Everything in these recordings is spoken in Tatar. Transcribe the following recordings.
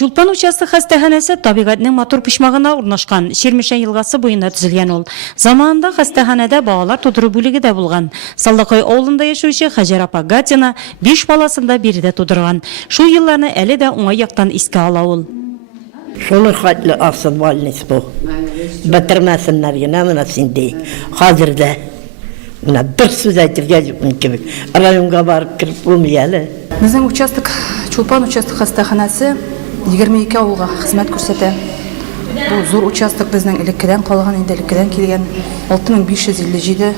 Чулпан участок хастаханәсе табигатьнең матур почмагына урнашкан, Ширмешән елгасы буена төзелгән ул. Заманында хастаханәдә балалар тудыру бүлеге дә булган. Салдакай авылында яшәүче Хаҗар апа Гатина 5 баласын да биредә тудырган. Шул елларны әле дә уңай яктан искә ала ул. Шуны хатлы асыл больниц бу. Бетермәсеннәр генә менә синде. Хәзердә менә бер сүз әйтергә юк мөмкин. Районга барып кирип булмый әле. Безнең участок Чулпан участок хастаханәсе 22 авылга хезмәт күрсәтә. Бу зур участок безнең элеккедән калган, инде элеккедән килгән 6557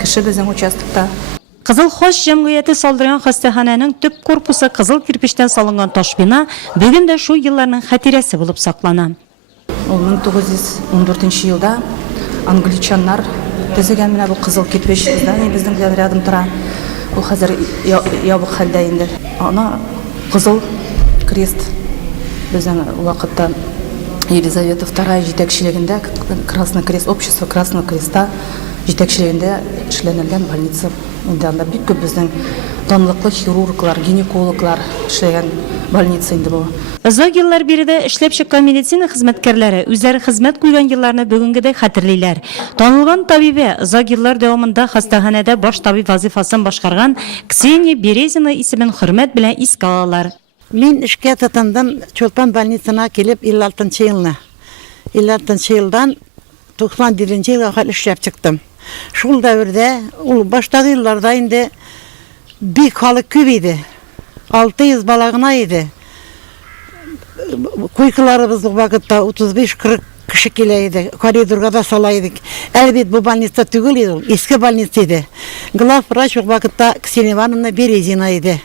кеше безнең участокта. Кызыл Хош җәмгыяте салдырган хастаханәнең төп корпусы кызыл кирпечтән салынган таш бина бүген дә шул елларның хатирәсе булып саклана. Ул 1914 елда англичаннар төзегән менә бу кызыл кирпеч здание безнең белән рядом тора. Ул хәзер ябык хәлдә инде. Ана кызыл крест безнең вакытта Елизавета II җитәкчелегендә Красный крест, общество Красного креста җитәкчелегендә эшләнелгән больница. Инде анда бик күп безнең данлыклы хирурглар, гинекологлар эшләгән больница инде бу. Озак еллар биредә эшләп чыккан медицина хезмәткәрләре үзләре хезмәт куйган елларны бүгенгедә хәтерлиләр. Танылган табибе озак еллар дәвамында хастаханәдә баш табиб вазифасын башкарган Ксения Березина исемен хөрмәт белән искә алалар. Мин эшкә тотындым Чулпан больницасына килеп 56 елны. 56 елдан 91 елга кадәр эшләп чыктым. Шул дәвердә, ул баштагы елларда инде бик халык күп иде. 600 бала гына иде. Койкаларыбыз вакытта 35-40 кеше килә иде. Коридорга да сала идек. Әлбәттә бу больница түгел иде, ул иске больница иде. Глав врач вакытта Ксения Ивановна Березина иде.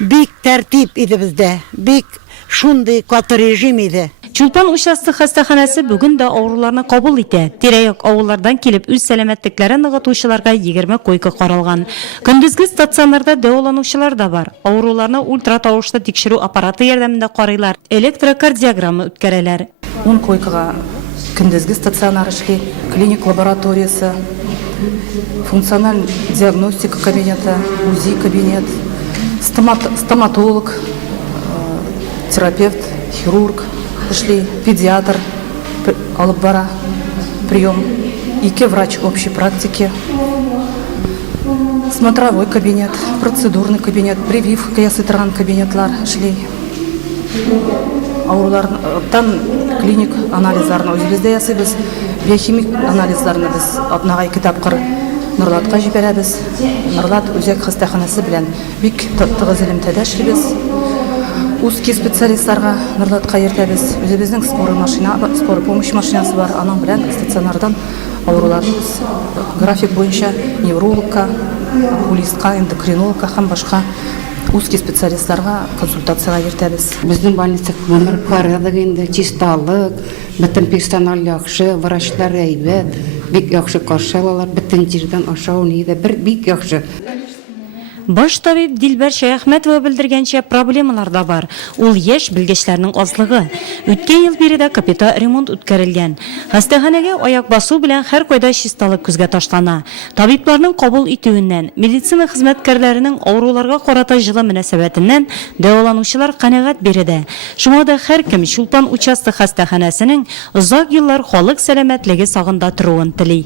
Бик тәртип иде бездә. Бик шундый каты режим иде. Чулпан участок хастаханәсе бүген дә авыруларны кабул итә. Тирә-як авыллардан килеп үз сәламәтлекләрен ныгытучыларга 20 койка каралган. Көндезге стационарда дәваланучылар да бар. Авыруларны ультратавышлы тикшерү аппараты ярдәмендә карыйлар. Электрокардиограмма үткәрәләр. 10 койкага көндезге стационар эшли, клиник лабораториясы, функциональ диагностика кабинеты, УЗИ кабинет, стоматолог, терапевт, хирург эшли, педиатр алып бара, прием, 2 врач общей практики, смотровой кабинет, процедурный кабинет, прививка ясый торган кабинетлар эшли. Аурулардан клиник анализларны үзебездә ясыйбыз, биохимик анализларны без атнага 2 тапкыр Нурлатка җибәрәбез. Нурлат үзәк хастаханәсе белән бик тыгыз элемтәдә эшлибез. Узкий специалистларга Нурлатка йөртәбез. Үзебезнең скорый помощь машинасы бар. Аның белән стационардан ауруларны график буенча неврологка, окулистка, эндокринологка һәм башка узкий специалистларга консультациягә йөртәбез. Безнең больница гомер порядок инде, чисталык, бөтен персонал яхшы, врачлар әйбәт, бик яхшы каршы алалар, бөтен җирдән ашау ни дә бик яхшы. Баш табиб Дилбәр Шәяхмәтова белдергәнчә проблемалар да бар. Ул яшь белгечләрнең азлыгы. Үткән ел биредә капиталь ремонт үткәрелгән. Хастаханәгә аяк басу белән һәр кайда чисталык күзгә ташлана. Табибларның кабул итүеннән, медицина хезмәткәрләренең авыруларга карата җылы мөнәсәбәтеннән дәваланучылар канәгать биредә. Шуңа да һәркем Чулпан участок хастаханәсенең озак еллар халык сәламәтлеге сагында торуын тели.